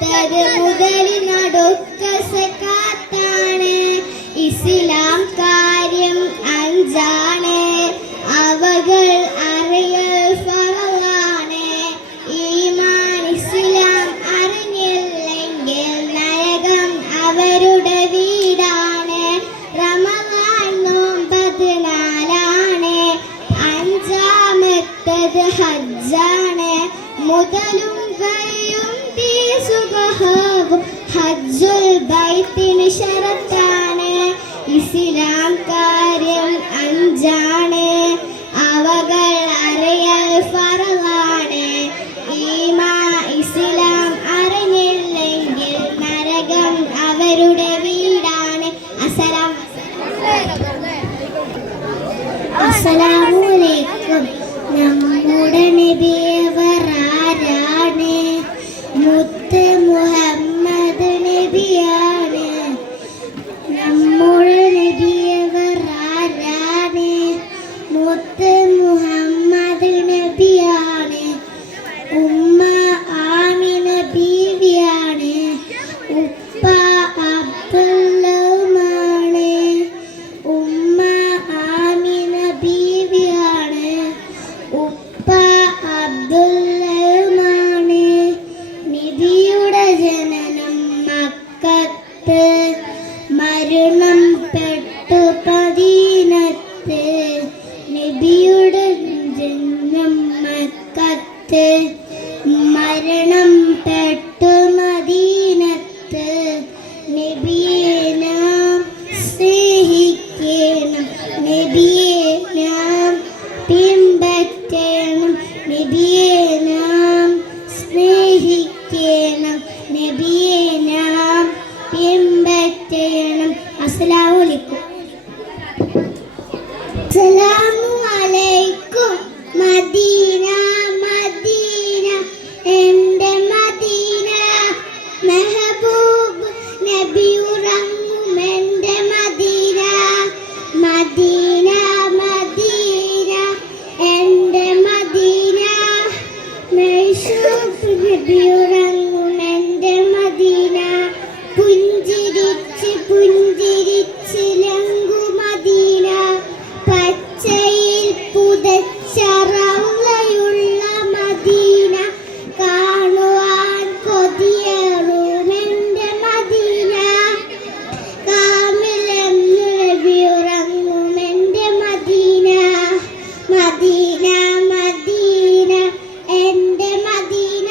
കൊടുത്തത് മുതലിനടുക്ക സകാത്താണ്. ഇസ്ലാം കാര്യം അഞ്ചാണ്, അവകൾ അറിയൽ ഫറളാണ്. ഈമാൻ ഇസ്ലാം അറിഞ്ഞില്ലെങ്കിൽ നരകം അവരുടെ വീടാണ്. റമളാൻ നോമ്പ് 14ആണ്, അഞ്ചാമത്തത് ഹജ്ജാണ്. മുതലും കയ്യും സുഖവും ഹജ്ജുൽ ബൈത്തിന് ശരത്താണ്. ഇസ്ലാം കാര്യം അഞ്ചാണ്, അവകൾ അറിയൽ ഫറളാണ്. ഇസ്ലാം അറിഞ്ഞില്ലെങ്കിൽ നരകം അവരുടെ വീടാണ്. അസ്സലാമലൈക്കും. നമ്മുടെ നബിയവർ ആരാണ്? മുത്ത് മുഹമ്മദ് നബിയാണ്. നമ്മുടെ നബിയവർ ആരാണ്? മുത്ത് മുഹമ്മദ് നബിയാണ്. ഉമ്മ ആമിന ബീവിയാണ്, ഉപ്പ അബ്ദുള്ളമാണ്. ഉമ്മ ആമിന ബീവിയാണ്, ഉപ്പ അബ്ദുള്ളമാണ്. നബിയുടെ ജനനം മക്കത്ത്, മരണം പെട്ടു മദീനത്ത്. നബിയുടെ ജനനം മക്കത്ത്, മരണം പെട്ടു മദീനത്ത്. നബിയെ നാം സ്നേഹിക്കണം, നബിയെ നാം പിൻപറ്റണം. നബിയെ നാം സ്നേഹിക്കണം, നബിയെ നാം പിൻപറ്റണം. അസ്സലാമു അലൈക്കും. അസ്സലാമു അലൈക്കും. മദീന മദീന എൻ്റെ മദീന, മെഹബൂബ് നബി ഉറങ്ങും എൻ്റെ മദീന. മദീന മദീന എൻ്റെ മദീന, മെഹബൂബ് നബി ഉറങ്ങും എൻ്റെ മദീന. പുഞ്ചിരിച്ച് പുഞ്ചിരിച്ച് ലങ്കു മദീന, പച്ചയിൽ പുതച്ച റൗളയുള്ള മദീന. കാണുവാൻ കൊതിയേറും എൻ്റെ മദീന, കാമിലെന്ന് നബി ഉറങ്ങും എൻ്റെ മദീന. മദീന മദീന എൻ്റെ മദീന,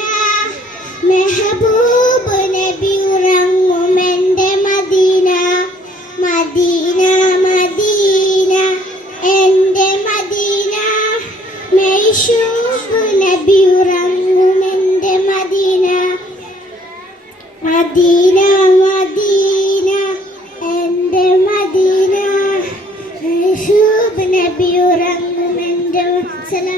മെഹബൂബ് നബി ഉറങ്ങും എൻ്റെ മദീന. മദീന മദീന എൻ്റെ മദീന, മെഹബൂബ് നബി ഉറങ്ങും എൻ്റെ മദീന. മദീന മദീന എൻ്റെ മദീന, മെഹബൂബ് നബി ഉറങ്ങും എൻ്റെ മദീന.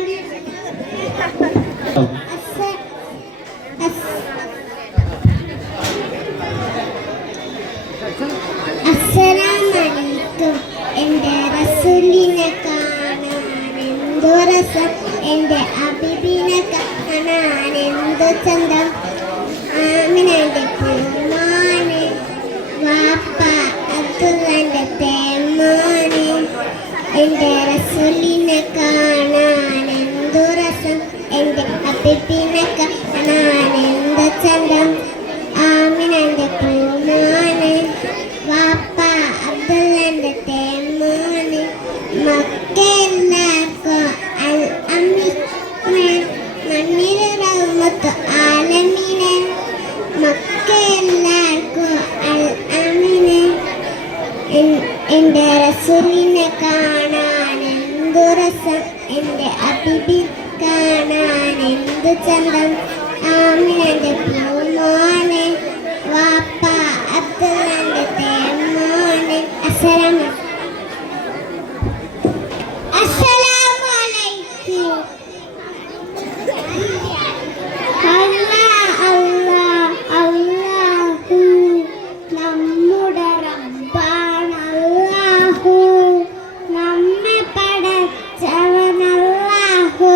അസ്സലാമലൈക്കും. എൻ്റെ റസൂലിനെ കാണാൻ എന്തു രസം, എൻ്റെ ഹബീബിനെ കാണാൻ എന്തു ചന്തം. ആമിനൻ്റെ പൂമാന്, വാപ്പ അബ്ദുള്ളൻ്റെ തേമാന്. എൻ്റെ റസൂലിനെ കാണാൻ എന്തു രസം, എൻ്റെ ഹബീബിനെ കാണാൻ എന്തു ചന്തം. ആമിനൻ്റെ പൂമാന്, വാപ്പ അബ്ദുള്ളൻ്റെ തേമാന്. മക്കെല്ലാവർക്കും അൽ അമീനെ, മണ്ണിലെ റഹ്മത്ത് ആലമീനെ. മക്കെല്ലാവർക്കും അൽ അമീനെ. എൻ്റെ റസൂലിനെ കാണാൻ എന്തു രസം, എൻ്റെ ഹബീബി കാണാൻ എന്തു ചന്തം. ആമിനൻ്റെ പൂമോനെ, വാപ്പ അബ്ദുള്ളൻ്റെ തേമോനെ. അസ്സലാമലൈക്കും. അല്ലാഹു നമ്മുടെ റബ്ബാണ്. അല്ലാഹു നമ്മെ പടച്ചവൻ. അല്ലാഹു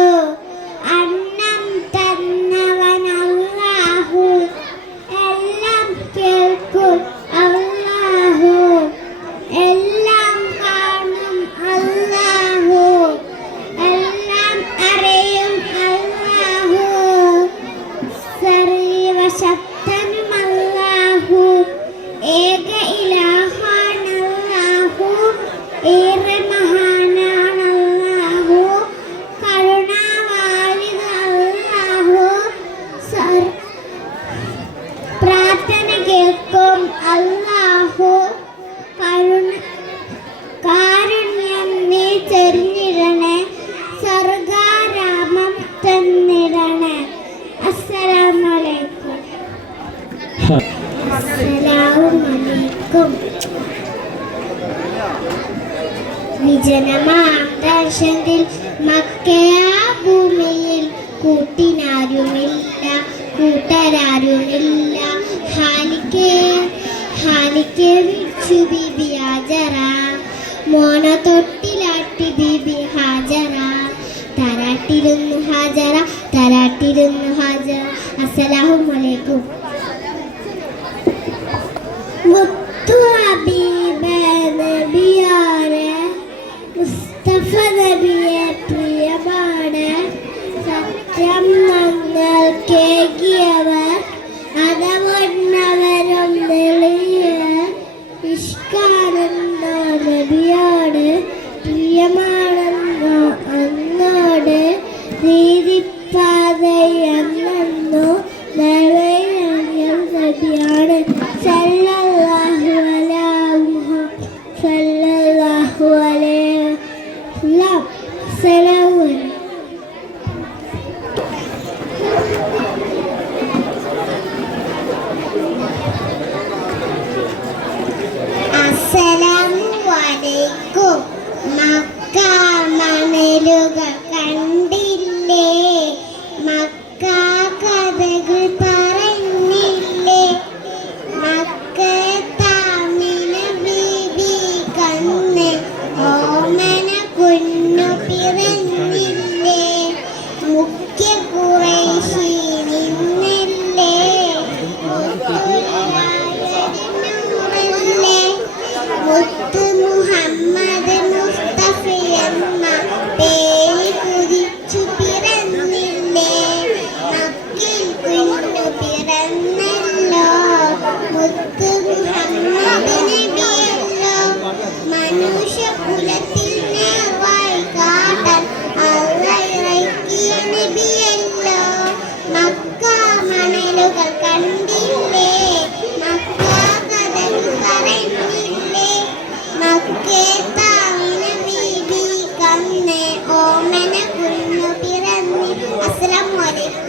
അന്നം തന്നവൻ. പ്രാർത്ഥന കേൾക്കും അല്ലാഹു. കാരുണ്യം നീ ചൊരിഞ്ഞിടണേ, സ്വർഗാരാമം തന്നിടണേ. അസ്സലാമു അലൈക്കും. അസ്സലാമലൈക്കും. വിജനമാകാശത്തിൽ മക്കയാ ഭൂമിയിൽ കൂട്ടിനാരുമില്ല, കൂട്ടരാരുമില്ല. ഹാലിക്കെ വിളിച്ചു ബീബി ഹാജറ, മോന തൊട്ടിലാട്ടി ബീബി ഹാജറ. തരാട്ടിരുന്നു ഹാജറ, തരാട്ടിരുന്നു ഹാജറ. അസ്സലാമു അലൈക്കും. മുത്തു ഹബീബേ നബിയാരെ, മുസ്തഫ നബിയെ പ്രിയമാണ്. സത്യം ഞങ്ങൾ കേകിയവർ, അതവണ്ണവരും തെളിയവർ. ഇഷ്കാരെന്നോ നബിയോട്, പ്രിയമാണെന്നോ അങ്ങോട്. നീതിപ്പാതയെന്നോ നിറയെ നബിയാണ്. സല്ലല്ലാഹു അലാ മുഹമ്മദ് സല്ലല്ലാഹു അലൈഹി വസല്ലം. സലാമു അസ്സലാമു അലൈക്കും. മക്ക മണലുകൾ കണ്ടില്ലേ, മക്ക കഥകൾ പറഞ്ഞില്ലേ. മക്കത്താമിന ബീബി കണ്ണ് ഓമന കുഞ്ഞു പിറന്നില്ലേ. മുഖ്യ ഖുറൈശി നിന്നല്ലേ, മുത്ത് മുഹമ്മദ് മുസ്തഫ എന്ന പേര് കുതിച്ചു പിറന്നില്ലേ. മക്കിൽ കുഞ്ഞു പിറന്നല്ലോ, മുത്ത് മുഹമ്മദ് നബിയല്ലോ. മനുഷ്യ കുലത്തിൽ നേർവഴി കാട്ടാൻ അല്ലാഹ് ഇറക്കിയ നബിയല്ലോ. മക്ക മണലുകൾ കണ്ടില്ലേ, മക്ക കഥകൾ പറഞ്ഞില്ലേ. മക്കത്താമിന ബീബി കണ്ണ് ഓമന കുഞ്ഞു പിറന്നി. അസ്സലാമു അലൈക്കും.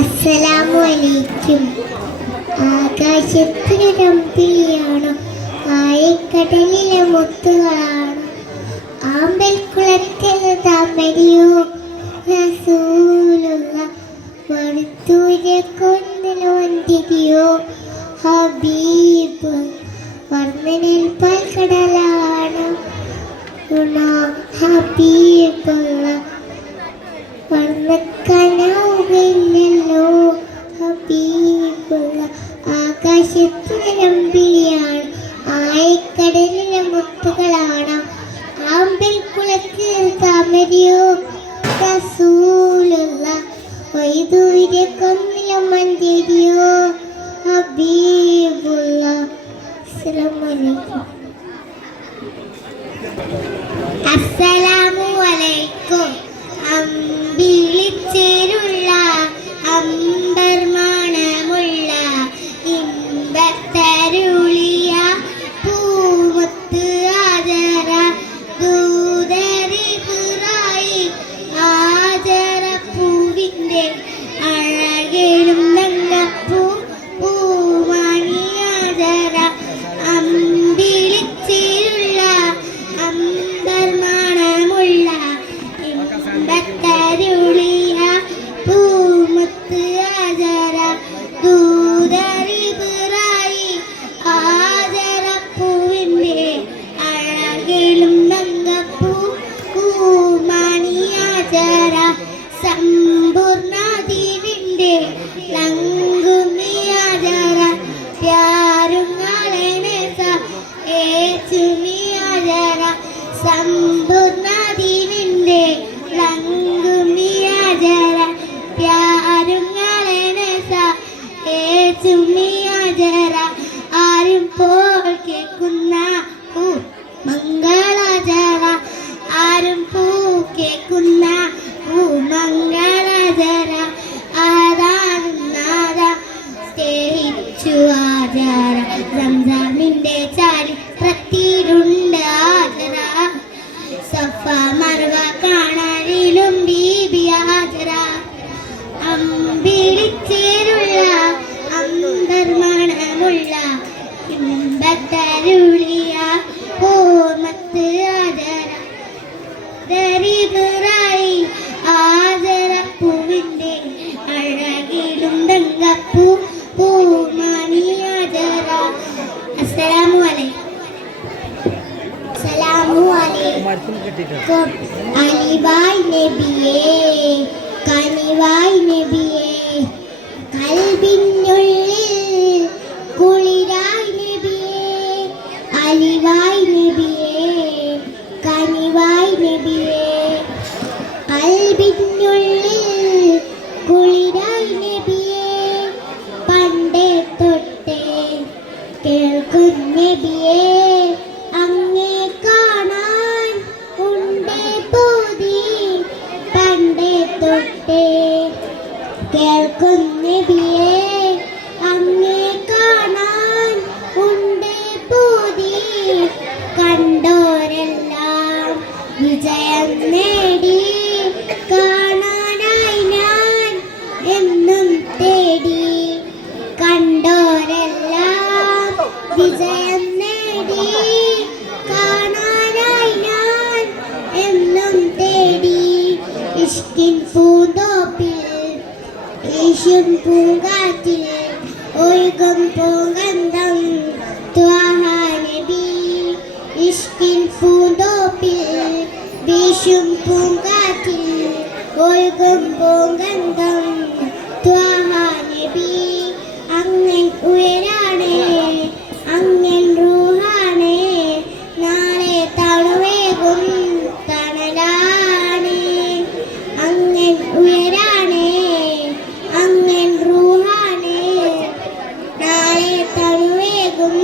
അസ്സലാമു അലൈക്കും. ആകാശത്തിലെ രമ്പിളിയാണോ, ആഴക്കടലിലെ മുത്തുകളാണോ. ആമ്പൽക്കുളത്തിൽ താമരയോ റസൂലുള്ള, വടുത്തൂരെ കൊന്നിലോ ഹബീബ്. വർണ്ണനിൽ പാൽക്കടലാണ് ഹബീബുള്ള, വർണ്ണക്കനവില്ലല്ലോ ഹബീബുള്ള. ആകാശത്തിലെ രമ്പിളിയാണ്, ആഴക്കടലിലെ മുത്തുകളാണ്. ആമ്പൽക്കുളത്തിൽ താമരയോ റസൂലുള്ള, വൈദൂര്യ കൊന്നില മഞ്ചേരിയോ ഹബീബുള്ള. അസ്സലാമു അലൈക്കും. അസ്സലാമു അലൈക്കും. അമ്പിളിച്ചേരുള്ള അമ്പർ മണമുള്ള ഇമ്പത്തരുളിയ പൂമുത്ത് ആദര. ദൂതരിപുറായി ആദര പൂവിൻ്റെ അഴകേലും നങ്ങപ്പൂ പൂമണി ആദര. അമ്പിളിച്ചേരുള്ള അമ്പർ മണമുള്ള ഇമ്പത്തരുളിയ പൂമുത്ത് ആദര. ദൂതരിപുറായി ആദര പൂവിൻ്റെ അഴകേലും നങ്ങപ്പൂ പൂമണി ആദര. സമ്പൂർണ്ണദീവിൻ്റെ ലങ്കുമി ആദര. പ്യാരുങ്ങളെ ഏച്ചുമി ആദര. സമ്പൂർണ്ണദീവിൻ്റെ ലങ്കുമി ആദര. പ്യാരുങ്ങളെ ഏച്ചുമി ആദര. ആരും പോൽ കേൾക്കുന്ന മംഗ അലിവായ് നബിയേ കനിവായ് നബിയേ കൽബിനുള്ളിൽ കുളിരായ് നബിയേ അലിവായ് നബിയേ കനിവായ് നബിയേ കൽബിനുള്ളിൽ കുളിരായ് നബിയേ പണ്ടേ തൊട്ടേ കേൾക്കും നബിയേ അങ്ങേ കാണാൻ ഉണ്ടേ പൂതി പണ്ടേ തൊട്ടേ കേൾക്കും നബിയേ അങ്ങേ കാണാൻ ഉണ്ടേ പൂതി കണ്ടോരെല്ലാം വിജയം നേടി കാണാനായി ഞാൻ എന്നും തേടി കണ്ടോരെല്ലാം വിജയം നേടി കാണാനായി ഞാൻ എന്നും തേടി ഇഷ്കിൻ പൂന്തോപ്പിൽ യേശുൻ പൂങ്കാറ്റിൽ ഒഴുകും പൂങ്കന്ധം ത്വാഹ നബി ഇഷ്കിൻ പൂന്തോപ്പിൽ വീശും പൂങ്കാറ്റിൽ ഒഴുകും പൂങ്കന്ധം ത്വാഹ നബി അങ്ങൻ ഉയരാണേ അങ്ങൻ റൂഹാണേ നാളെ തണുവേകും തണലാണേ അങ്ങൻ ഉയരാണേ അങ്ങൻ റൂഹാണേ നാളെ തണുവേകും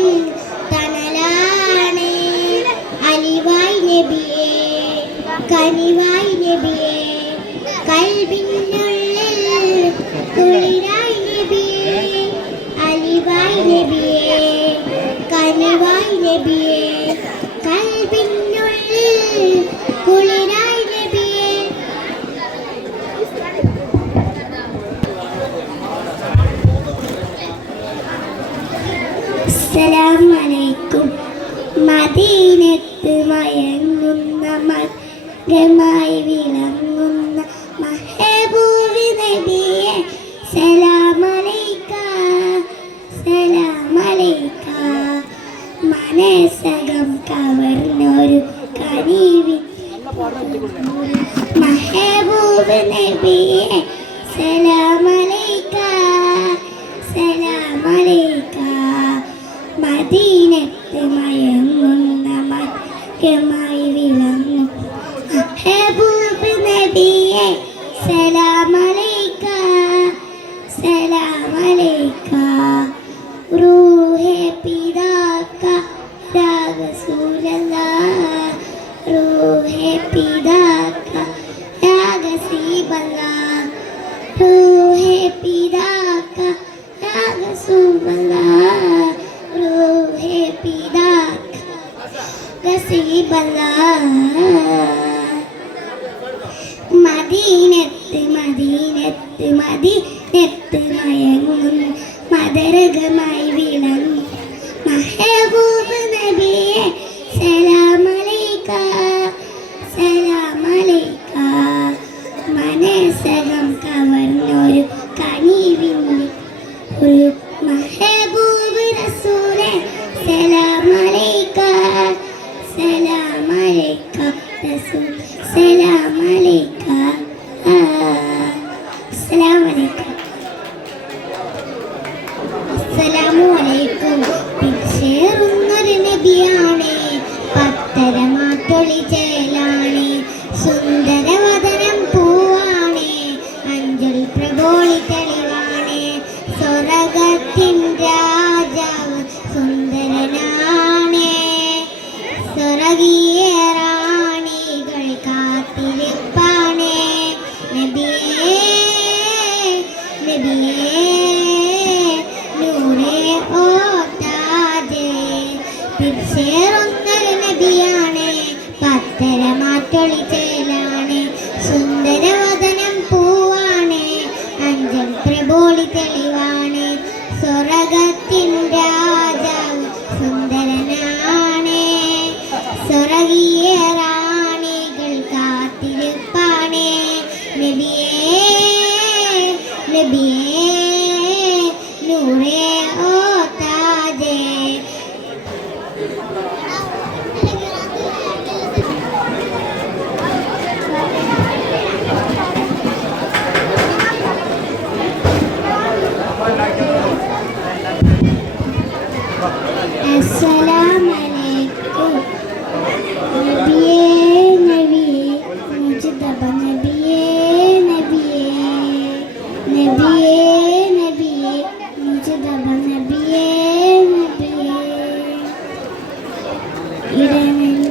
തണലാണേ അലിവായ് നബിയേ കനിവായ് നബിയേ കൽബിനുള്ളിൽ കുളിരായ് നബിയേ അലിവായ് നബിയേ കനിവായ് നബിയേ കൽബിനുള്ളിൽ കുളിരായ് നബിയേ അസ്സലാമു അലൈക്കും മദീനത്ത് മയങ്ങുന്ന മർഗമായി വിളങ്ങുന്ന മഹബൂബ് നബിയെ സലാം അലൈക സലാം അലൈക മനസ്സകം കവർന്നൊരു കനിവിൻ മഹബൂബ് നബിയെ സലാം അലൈക സലാം അലൈക മദീനത്ത് മയങ്ങുന്ന മർഗമായി വിളങ്ങും മഹബൂബ് നബിയെ സലാം അലൈക സലാം അലൈക റൂഹേ പിതാക്ക യാ റസൂലല്ലാഹ് റൂഹേ പിതാക്ക യാ ഗസീബല്ലാഹ് റൂഹേ പിതാക്ക യാ റസൂലല്ലാഹ് റൂഹേ പിതാക്ക ഗസീബല്ലാഹ് മദീനത്ത് മദീനത്ത് മദീനത്ത് മയങ്ങും മദരകമായി വിളങ്ങും മഹബൂബ് നബിയെ സലാം അലൈക സലാം അലൈക മനസ്സകം കവർന്നൊരു കനിവിൻ്റെ ഒരു മഹബൂബ് റസൂലേ സലാം അലൈക സലാം അലൈക റസൂൽ സലാം അലൈക അസ്സലാമു അലൈക്കും അസ്സലാമു അലൈക്കും പിച്ചേറുന്നൊരു നബിയാണ് പത്തരമാറ്റൊളി ചേലാണ് സുന്ദരവദനം പൂവാണ് അഞ്ജലി പ്രഭോളി തെളിവാണ് സ്വർഗത്തിൻ രാജാവ് സുന്ദരനാണ് സ്വർഗീയ റാണികൾ കാത്തിരിപ്പാണ് നബിയേ നബിയേ നൂറേ ഓ താജേ പിച്ചേറുന്നൊരു നബിയാണ് പത്തരമാറ്റൊളി ചേലാണ് സുന്ദരവദനം പൂവാണ് അഞ്ചൽ പ്രഭോളി തെളിവാണ് സ്വർഗത്തിൻ രാജാവ് സുന്ദരനാണ് സ്വർഗീയ റാണികൾ കാത്തിരിപ്പാണ് നബിയേ നബിയേ നൂറേ ഓ താജേ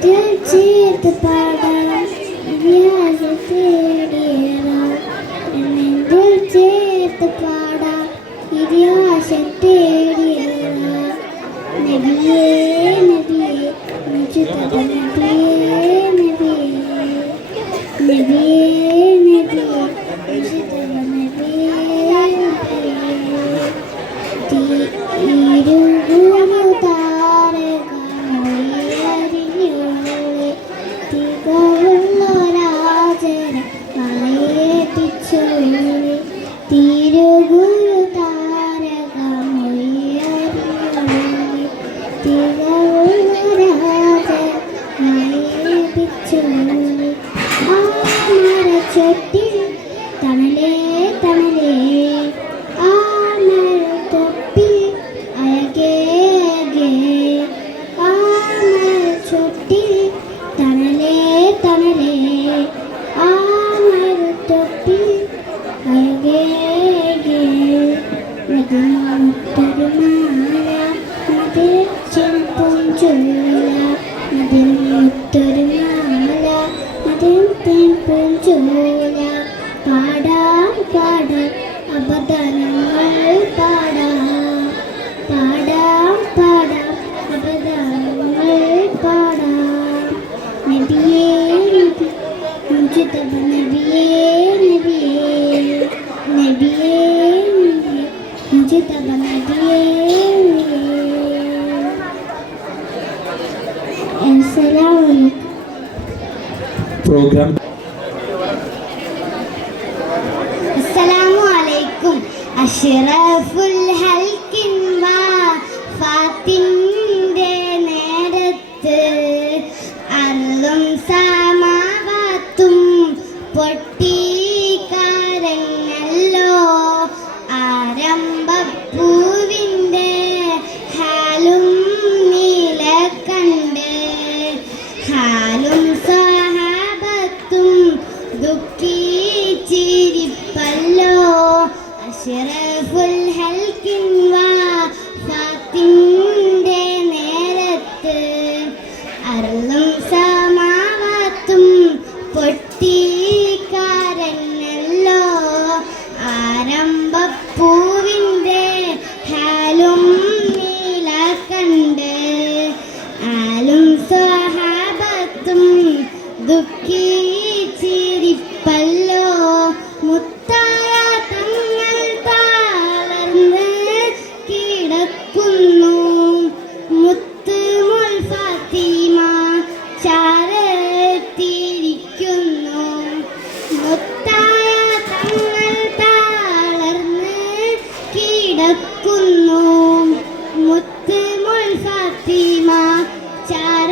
ചേർത്ത് പാടാം ഇതിഹാസത്തേടിയേറാം നെഞ്ചിൽ ചേർത്ത് പാടാം ഇതിഹാസത്തേടിയേറാം നബിയേ നബിയേ മുജ്തബ നബിയേ നബിയേ നബിയേ നബിയേ മുജ്തബ നബിയേ തിരുഗുരു താരകമൊഴിയറിഞ്ഞോളെ തികവുള്ളൊരാചര മലയേറ്റിച്ചോളെ തിരുഗുരു താരകമൊഴിയറിഞ്ഞോളെ തികവുള്ളൊരാചര മലയേറ്റിച്ചോളെ ആ മരച്ചൊട്ടിൽ തണലേ തണലേ ആ മരത്തൊപ്പിൽ അഴകേ അഴകേ ആ മരച്ചൊട്ടിൽ തണലേ തണലേ ആ മരത്തൊപ്പിൽ അഴകേ അഴകേ മതിമുത്തൊരുമാല മതിൽ ചെമ്പൂഞ്ചോല മതിൽ മുത്തൊരുമാല മതിൽ തേൻപൂഞ്ചോല പാടാം പാടാം അപദാനങ്ങൾ പാടാം പാടാം പാടാം അപദാനങ്ങൾ പാടാം നബിയേ നബി മുജ്തബ നബിയേ നബിയേ നബിയേ നബി മുജ്തബ നബിയേ അസ്സലാമു അലൈക്കും. പ്രോഗ്രാം അസ്സലാമു അലൈക്കും. അഷ്റഫുൽ ഹൽക്കിൻ വഫാത്തിന്റെ നേരത്ത് അർളും സമാവാത്തും പൊട്ടിക്കരഞ്ഞല്ലോ. ആരംഭപ്പൂവിന്റെ ഹാലും നീല കണ്ട് ഹാലും സഹാബത്തും ദുഃഖിച്ചിരിപ്പല്ലോ. അഷ്റഫുൽ ഹൽക്കിൻ വഫാത്തിന്റെ നേരത്ത് അർളും സമാവാത്തും പൊട്ടിക്കരഞ്ഞല്ലോ. ആരംഭപ്പൂവിന്റെ ഹാലും നീല കണ്ട് ആലും സ്വഹാബത്തും ദുഃഖിച്ചിരിപ്പല്ലോ. മുത്തായ തങ്ങൾ തളർന്ന് കിടക്കുന്നു. മുത്ത് മുൽ ഫാത്തിമ ചാരത്തിരിക്കുന്നു. മുത്തായ തങ്ങൾ തളർന്ന് കിടക്കുന്നു. മുത്ത് മുൽ ഫാത്തിമ ചാരത്തിരിക്കുന്നു.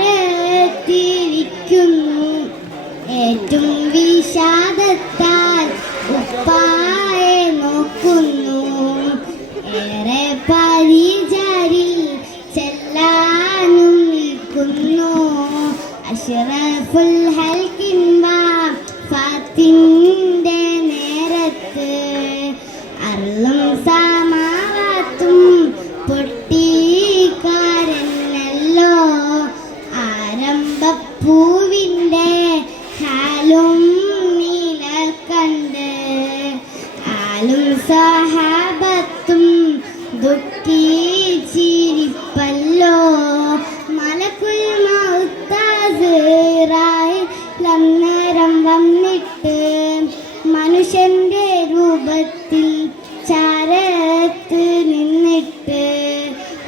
ഏറ്റവും വിഷാദത്താൽ ഉപ്പായെ നോക്കുന്നു. ഏറെ പരിചരിൽ ചെല്ലാനും നിൽക്കുന്നു. അഷ്റഫുൽ ഹൽക്കിൻ വഫാത്തിന്റെ നേരത്ത് അർളും സമാവാത്തും പൊട്ടിക്കരഞ്ഞല്ലോ. ആരംഭപ്പൂവിന്റെ ഹാലും നീല കണ്ട് ആലും സഹാബത്തും ദുഃഖിച്ചിരിപ്പല്ലോ. മലക്കുൽ മൗത്താസിറായിൽ അന്നേരം വന്നിട്ട് മനുഷ്യന്റെ രൂപത്തിൽ ചാരത്ത് നിന്നിട്ട്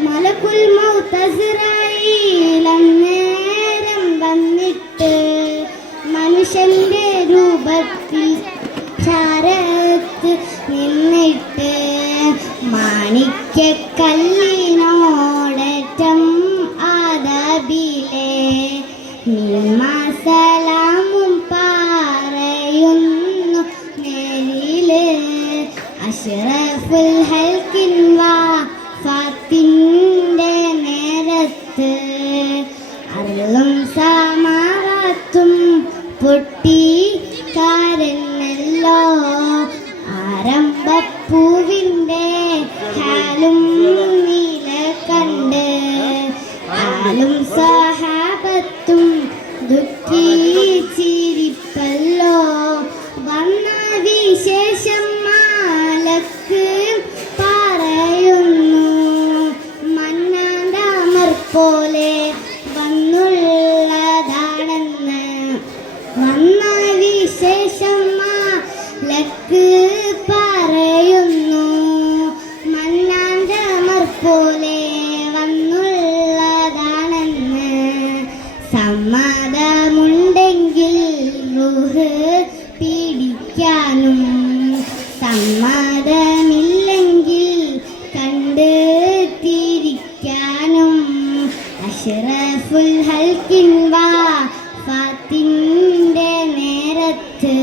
മലക്കുൽ മൗത്താസിറായിൽ അന്നേരം വന്നിട്ട് മനുഷ്യന്റെ രൂപത്തിൽ ചാരത്ത് നിന്നിട്ട് മാണിക്യക്കല്ലിനോടറ്റം ആദബിലെ സലാമും പറയുന്നു നേരില്. അഷ്റഫുൽ ഹൽക്കിൻ വഫാത്തിന്റെ നേരത്ത് അർളും സമാവാത്തും പൊട്ടിക്കരഞ്ഞല്ലോ. ആരംഭപ്പൂവിന്റെ ഹാലും നീല കണ്ട് ആലും സഹാബത്തും സമ്മതമുണ്ടെങ്കിൽ റൂഹ് പീഡിക്കാനും സമ്മതമില്ലെങ്കിൽ കണ്ട് തിരിക്കാനും അഷ്റഫുൽ ഹൽക്കിൻ വഫാത്തിൻ്റെ നേരത്ത്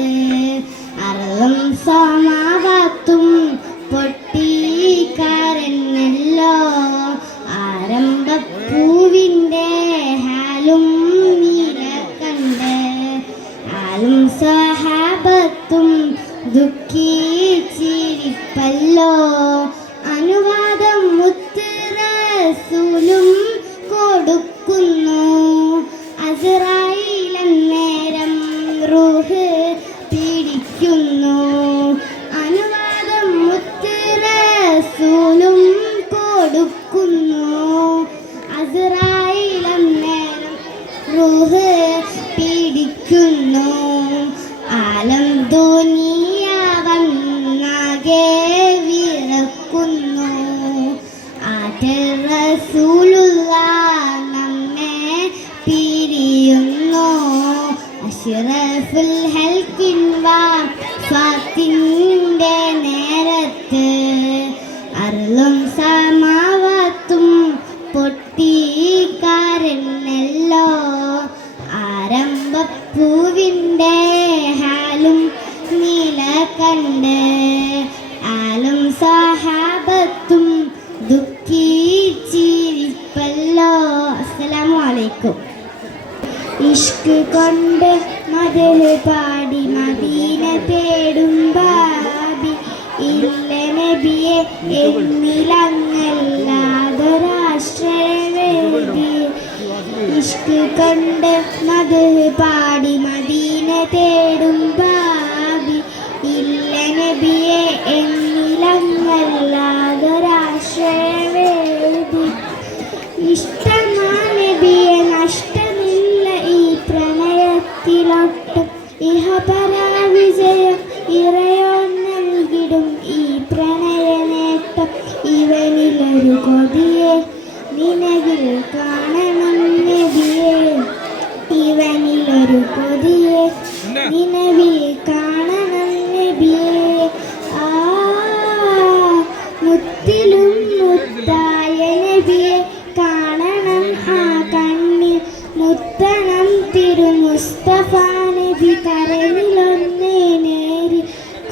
അർളും സമാവാത്തും പൊട്ടിക്കരഞ്ഞല്ലോ. ആരംഭപ്പൂവിൻ്റെ ഹാലും നീല കണ്ട് ആലും സഹാബത്തും ദുഃഖിച്ചിരിപ്പല്ലോ. അനുവാദം മുത്ത് റസൂലും കൊടുക്കുന്നു. അസ്റായീൽ അന്നേരം റൂഹ് പിടിക്കുന്നു. അനുവാദം മുത്ത് റസൂലും കൊടുക്കുന്നു. അസ്റായീൽ അന്നേരം റൂഹ് പിടിക്കുന്നു. ആലം ദുനിയാവന്നാകെ വിറക്കുന്നു. ആറ്റൽ റസൂലുള്ളാഹ് നമ്മെ പിരിയുന്നു. അഷ്റഫുൽ ഹൽക്കിൻ വഫാത്തിൻ്റെ നേരത്ത് അർളും സമാവാത്തും പൊട്ടിക്കരഞ്ഞല്ലോ. ആരംഭപ്പൂവിൻ്റെ ഹാലും നീല കണ്ട് ആലും സഹാബത്തും ദുഃഖിച്ചിരിപ്പല്ലോ. അസ്സലാമു അലൈക്കും. ഇഷ്ക് കൊണ്ട് മദഹ് പാടി മദീന തേടും ബാബി ഇല്ല നബിയെ എന്നിലങ്ങല്ലാതൊരാശ്രയവേദി. ഇഷ്ക് കൊണ്ട് മദഹ് പാടി മദീന തേടും ബാബി ഇല്ല നബിയെ എന്നിലങ്ങല്ലാതൊരാശ്രയവേദി. ഇഷ്ടമാ നബിയെ നഷ്ടമില്ല ഈ പ്രണയത്തിലൊട്ടും. ഇഹപരാവിജയം ഇറയോൻ നൽകിടും ഈ പ്രണയ നേട്ടം. ഇവനിലൊരു കൊതിയെ നിലവിൽ കാണണം നബിയെ. ഇവനിലൊരു കൊതിയെ നിലവിൽ കാണണം നബിയെ. ആ മുത്തിലും മുത്തായ നബിയെ കാണണം ആ കണ്ണിൽ മുത്തണം തിരുമുസ്തഫ നബി. കരളിലൊന്നേ നേരി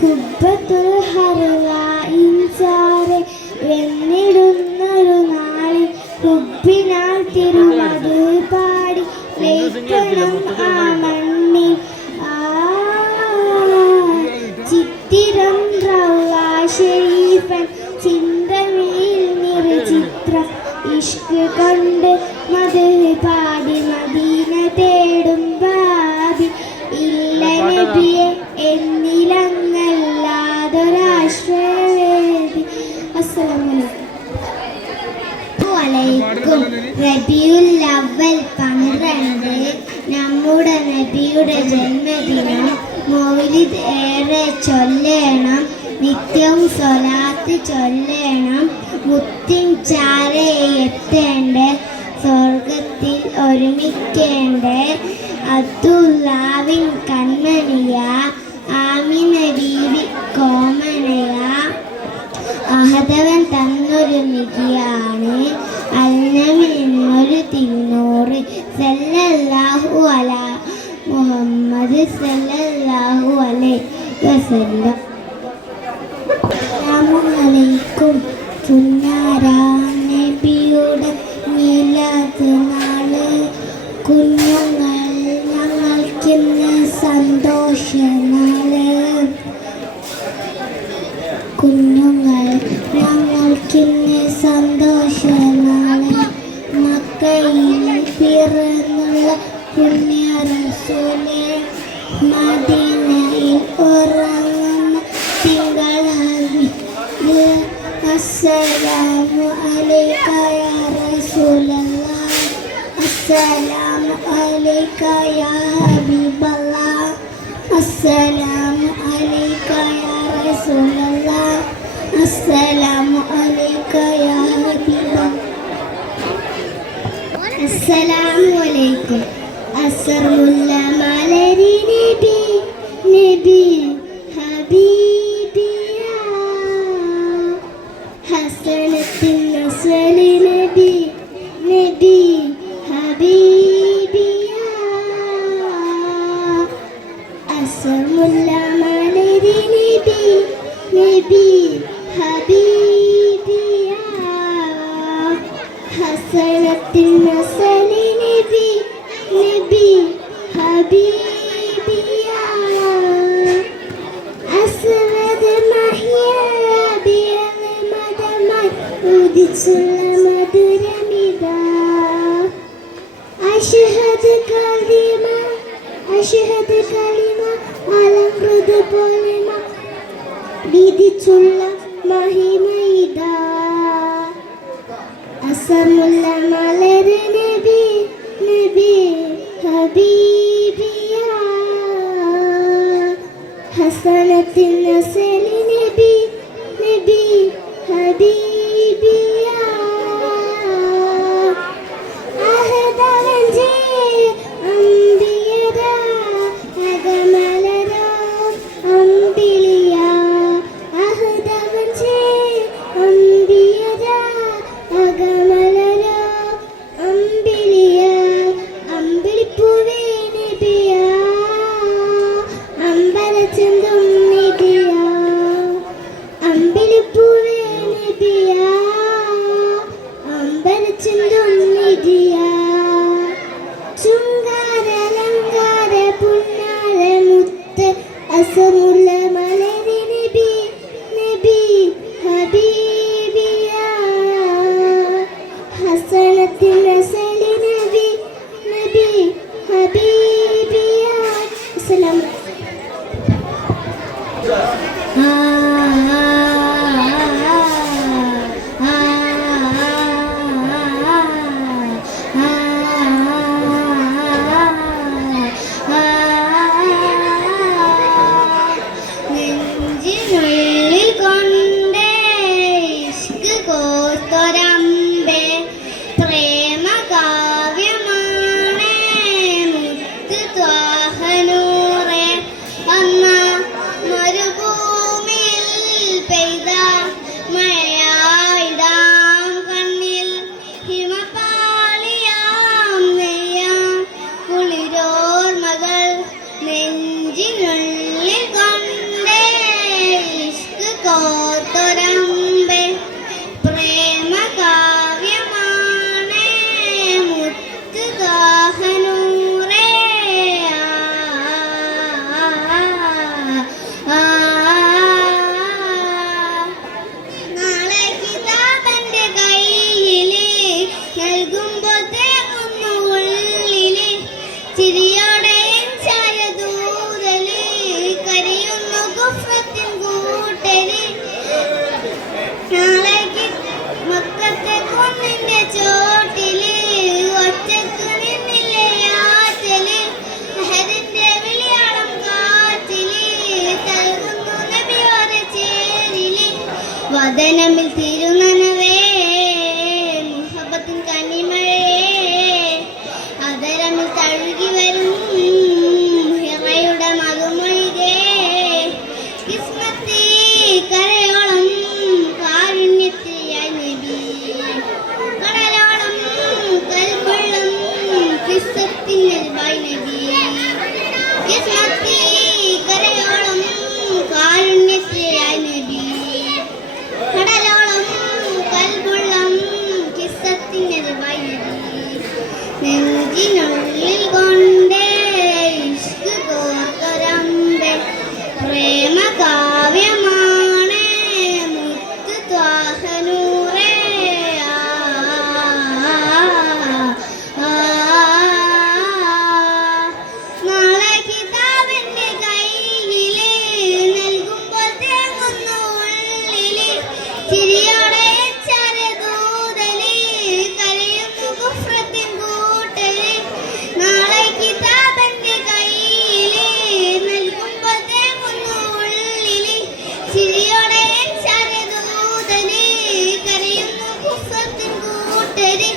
കുബ്ബത്തുൽ ഹർവായിൻസാരെ വെന്നിടുന്നൊരു നാളിൽ ഹുബ്ബിനാൽ തിരുമത് പാടി ലയിക്കണം ആ മണ്ണിൽ. ആ ചിത്തിരം റൗള ശരീഫൻ ചിന്തമേൽ നിറചിത്രം. ഇഷ്ക് കൊണ്ട് മദഹ് പാടി മദീന തേടും ബാബി ഇല്ല നബിയെ എന്നിലങ്ങല്ലാതൊരാശ്രയവേദി. അസ്സലാമു അലൈക്കും. റബീഉൽ അവ്വൽ 12 നമ്മുടെ നബിയുടെ ജന്മദിനം. മൗലിദ് ഏറെ ചൊല്ലണം. നിത്യവും സ്വലാത്ത് ചൊല്ലണം. മുത്തിൻ ചാരെ എത്തേണ്ട സ്വർഗത്തിൽ ഒരുമിക്കേണ്ട അബ്ദുല്ലാവിൻ കൺമണിയ ആമിന ബീവി കോമനയ. അഹദവൻ തന്നൊരു നിധിയാണ് അൽനബി എന്നൊരു തിന്നൂറ്. സല്ലല്ലാഹു അലാ മുഹമ്മദ് സല്ലല്ലാഹു അലൈഹി വസല്ലം. അസ്സലാമു അലൈക്കും. പുന്നാര നബിയുടെ മീലാദ് നാള്. കുഞ്ഞുങ്ങൾ ഞങ്ങൾക്കിന്ന് സന്തോഷനാള്. കുഞ്ഞുങ്ങൾ ഞങ്ങൾക്കിന്ന് സന്തോഷനാള്. മക്കയിൽ പിറന്നുള്ള പുണ്യ റസൂലേ മദീനയിൽ ഉറങ്ങുന്ന തിങ്കളാവി. അസ്സലാമു അലൈക യാ റസൂലല്ലാഹ്. അസ്സലാമു അലൈക യാ ഹബീബല്ലാഹ്. അസ്സലാമു അലൈക യാ റസൂലല്ലാഹ്. അസ്സലാമു അലൈക യാ ഹബീബല്ലാഹ്. അസ്സലാമു അലൈക്കും. അസ്സർ അസമുല്ല മലരി നബി നബി ഹബീബിയ ഹസനത്തിൻ നസലി നബി നബി ഹബീബിയ അസ്വദ് മഹിയബിയൽ മദമായി ഉദിച്ചുള്ള മധുരമിത അഷ്ഹദ് കലിമ അലംകൃത പോലെമ വിധിച്ചുള്ള മഹിമയിത അസമുല്ല മലര് നബി നബി ഹബീബിയ ഹസനത്തിൻ നസലി നബി നബി ഹബീബിയ അഹദവഞ്ചേ അംബിയര അഗമലര അംബിലിയ അഹദവഞ്ചേ അംബിയര അഗമലര അംബിലിയ അമ്പിളിപ്പൂവേ നബിയ അമ്പലച്ചന്തും നബിയ അമ്പിളിപ്പൂവേ നബിയ അമ്പലച്ചന്തും നബിയ ശൃംഗാരലങ്കാര പുന്നാര മുത്ത് അസമുള്ള മലരി നബി നബി ഹബീബിയ ഹസനത്തിൻ നസലി നബി നബി ഹബീബിയ അസ്സലാമു നെഞ്ചിനുള്ളിൽ കൊണ്ടേ ഇഷ്ക് കോർത്തൊരമ്പേ പ്രേമ കാവ്യമാണേ മുത്ത് ത്വാഹനൂറേ അന്ന മരുഭൂമിയിൽ പെയ്ത മഴയായിടാം കണ്ണിൽ ഹിമപാളിയാം നെയ്യാം കുളിരോർമകൾ നെഞ്ചിനുള്ളിൽ കൊണ്ടേ ഇഷ്ക് കോർത്തൊരമ്പേ പ്രേമ കാവ്യമാണേ മുത്ത് ദാഹനൂറേ നാളെ കിതാബന്റെ കയ്യില് നൽകുമ്പോൾ തേങ്ങുന്നു ഉള്ളില് ചിരിയോടെ ചായ ദൂതല് കരിയുന്നു ഗുഫ്രത്തിൻ കൂട്ടല് നാളെ മക്കത്തെ കുന്നിന്റെ ചോട്ടില് ഒറ്റക്ക് നിന്നില്ലേ ആറ്റല് ഹരിന്റെ വിളിയാളം കാറ്റില് തൽകുന്നു നബിയോരെ ചേരില് വദനമിൽ തിരുനനവേ മുഹബത്തിൻ കനിമഴേ അതരമിൽ തഴുകി വരും ഹിറയുടെ മധുമൊഴികേ കിസ്മത്തി കരയോളം കാരുണ്യത്തിയായി നബി കടലോളം കൽബുള്ളം കിസ്സത്തിൻ നൽവായി നബി കിസ്മത്തി കരയോളം കാരുണ്യത്തിയായി നബി കടലോളം കൽബുള്ളം കിസ്സത്തിൻ നൽവായി നബി നെഞ്ചിനുള്ളിൽ കൊണ്ടേ ഇഷ്ക് കോർത്തൊരമ്പേ പ്രേമ കാവ്യമാണേ മുത്ത് ത്വാഹനൂറേ നാളെ കിതാബിന്റെ കയ്യില് നൽകുമ്പോൾ തേങ്ങുന്നു ഉള്ളില് ചിരിയോടെ ചരദൂതല് കരയുന്നു ഗുഫ്രത്തിൻ കൂട്ടല് നാളെ കിതാബന്റെ കയ്യില് നൽകുമ്പോൾ തേങ്ങുന്നു ഉള്ളില് ചിരിയോടെ ചരദൂതല് കരയുന്നു ഗുഫ്രത്തിൻ കൂട്ടല്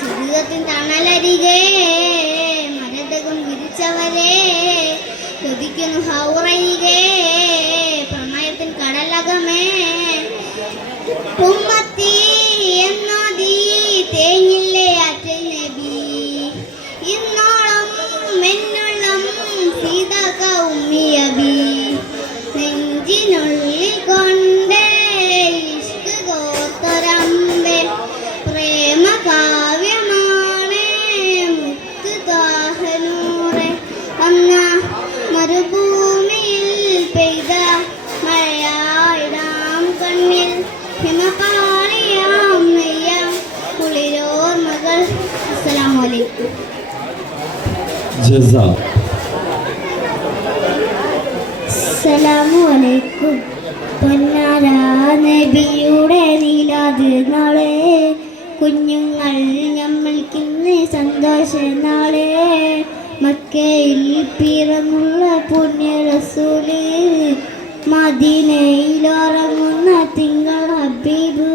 സുഹൃത്തിൻ തണലരികെ മരതകം വിരിച്ചവരെ കൊതിക്കുന്നു ഹൗറയികെ പ്രണയത്തിൻ കടലകമേ ഉമ്മത്തി എന്നോദി തേങ്ങില്ലേ ആറ്റൽ നബി ഇന്നോളം മെന്നുള്ളം സീത കൗമിയബി നെഞ്ചിനുള്ളിൽ കൊണ്ടേ ഇഷ്ക് കോത്തൊരമ്പേ പ്രേമ കാവ്യമാണ് മുത്ത് താഹനൂറെ വന്ന മരുഭൂമിയിൽ പെയ്ത മഴയായിടാം കണ്ണിൽ ഹിമപാളിയാം നെയ്യാം കുളിരോർമകൾ. അസ്സലാമു അലൈക്കും. അസ്സലാമു അലൈക്കും. പൊന്നാര നബിയുടെ നീലാത് നാളെ കുഞ്ഞുങ്ങൾ ഞമ്മൾക്കിന്ന് സന്തോഷ നാളെ മക്കയിൽ പിറന്നുള്ള പുണ്യ റസൂല് മദീനയിൽ ഉറങ്ങുന്ന തിങ്കൾ ഹബീബ്.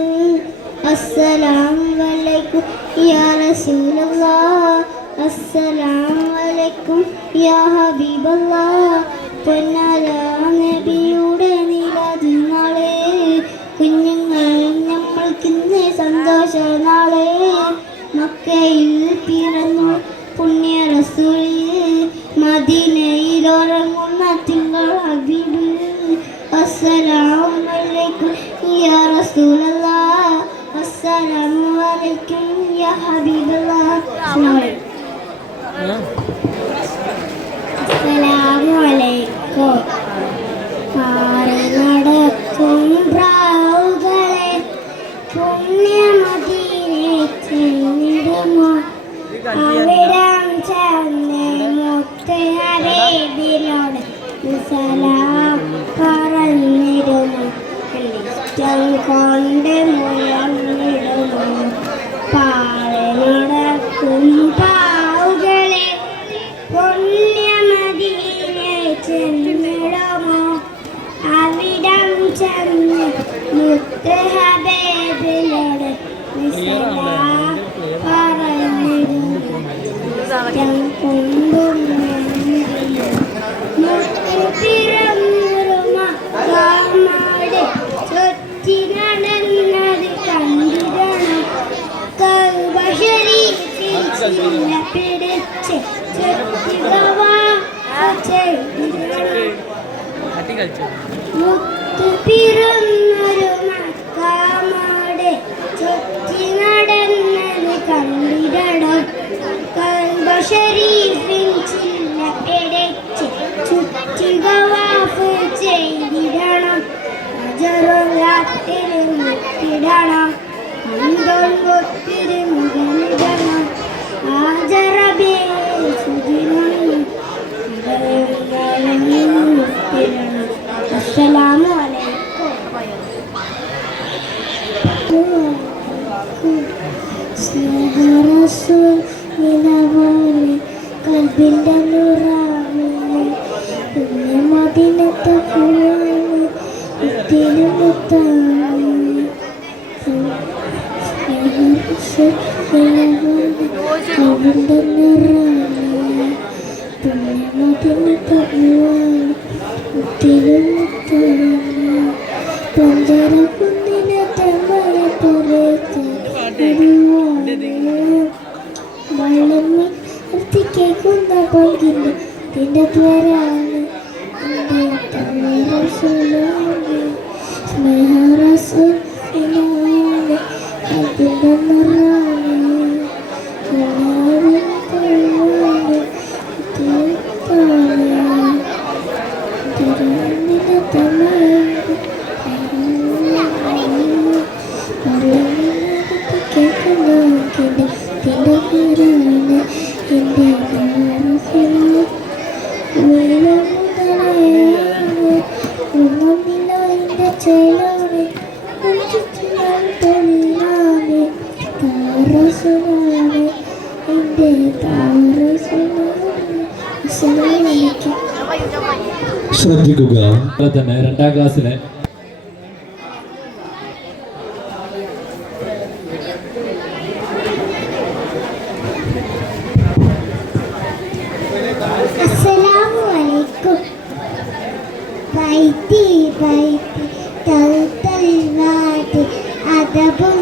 അസ്സലാമു അലൈക്കും യാ റസൂലല്ലാഹ്. അസ്സലാമു അലൈക്കും യാ ഹബീബല്ലാഹ്. പൊന്നാര നബിയുടെ നീലാത് നാളെ കുഞ്ഞുങ്ങൾ ഞമ്മൾക്കിന്ന് സന്തോഷ നാളെ മക്കയിൽ പിറന്നു പുണ്യ റസൂല് മദീനയിൽ ഉറങ്ങുന്ന തിങ്കൾ ഹബീബ്. അസ്സലാമു അലൈക്കും യാ റസൂലല്ലാഹ്. അസ്സലാമു അലൈക്കും യാ ഹബീബല്ലാഹ്. അസ്സലാമു അലൈക്കും. പാറി നടക്കും പ്രാവുകളെ പുണ്യമദീനെ ചെന്നിടുമോ അവിടം ചെന്ന് മുത്ത് ഹബീബിനോട് സലാം പറഞ്ഞിടുമോ ഇഷ്ടം കൊണ്ട് മുഴങ്ങിടുമോ. പാറി നടക്കും പ്രാവുകളെ പുണ്യമദീനെ ചെന്നിടുമോ അവിടം ചെന്ന് മുത്ത് ഹബീബിനോട് സലാം പറഞ്ഞിടുമോ ഇഷ്ടം കൊണ്ടും മുത്തുപിറന്നുറുമ കാമാട് ചുറ്റി നടന്നത് കണ്ടിടണം കൗബശരീഫിൽ ചില്ല പിടിച്ച് മുത്തുപിറന്നുറുമ കാമാട് ചുറ്റി നടന്നത് കണ്ടിടണം കൗബശരീഫിൽ ചില്ല പിടിച്ച് ചുറ്റിക വാഫ് ചെയ്തിടണം അജറുത്തിരുന്നിടണം അന്തൊത്തിരുമുഖനിടണം ആജറബേ സുദിനം ഇടണം. അസ്സലാമു അലൈക്കും. സ്നേഹറസൂൽ നിലപോലെ കൽബിൻ്റെ നൂറാണ് പുണ്യമദീനത്തെ പൂവാണ് മുത്തിനും മുത്താണ്. സ്നേഹറസൂൽ നിലപോലെ കൽബിൻ്റെ നൂറാണ് പുണ്യമദീനത്തെ പൂവാണ് മുത്തിനും മുത്താണ്. പഞ്ചരക്കുന്നിനെ തമ്മയ പുറത്ത് വള്ളം കേൾക്കുന്ന പങ്കിൻ്റെ തിൻ്റെ പേരാണ് സ്നേഹറസൂലാണ് അതിൻ്റെ നിറാണ് ശ്രദ്ധിക്കുക. തന്നെ 2ാം ക്ലാസ്സിലെ അസ്സലാമു അലൈക്കും. ബൈത്തി ബൈത്തി തൽതൽ വാതി അദബുൻ